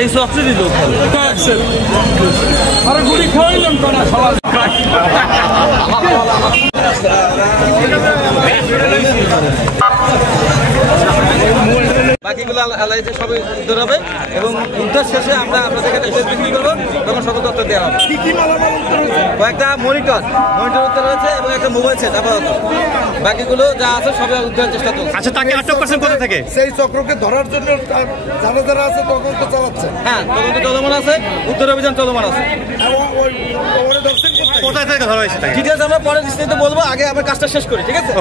এই সবচেয়ে দিল আরে গুড়ি খাওয়াইলাম কোনা সবাই বাকিগুলো আলাইতে সবাই উদ্ধার হবে এবং উদ্ধার শেষে আমরা আপনাদের কাছে বিক্রি করবো তখন সকল তথ্য দেওয়া হবে। কয়েকটা মনিটর উদ্ধার হয়েছে এবং একটা মোবাইল সেট আপাতত, বাকিগুলো যা আছে সবাই উদ্ধারের চেষ্টা চলছে। আচ্ছা, তাকে আটক করছেন কোথা থেকে? সেই চক্রকে ধরার জন্য যারা যারা আছে তদন্ত চালাচ্ছে। হ্যাঁ, তদন্ত চলমান আছে, উদ্ধার অভিযান চলমান আছে। কোথায় থেকে ধরা হয়েছে? ডিটেলস আমরা পরে বিস্তারিত বলবো, আগে আমরা কাজটা শেষ করি, ঠিক আছে?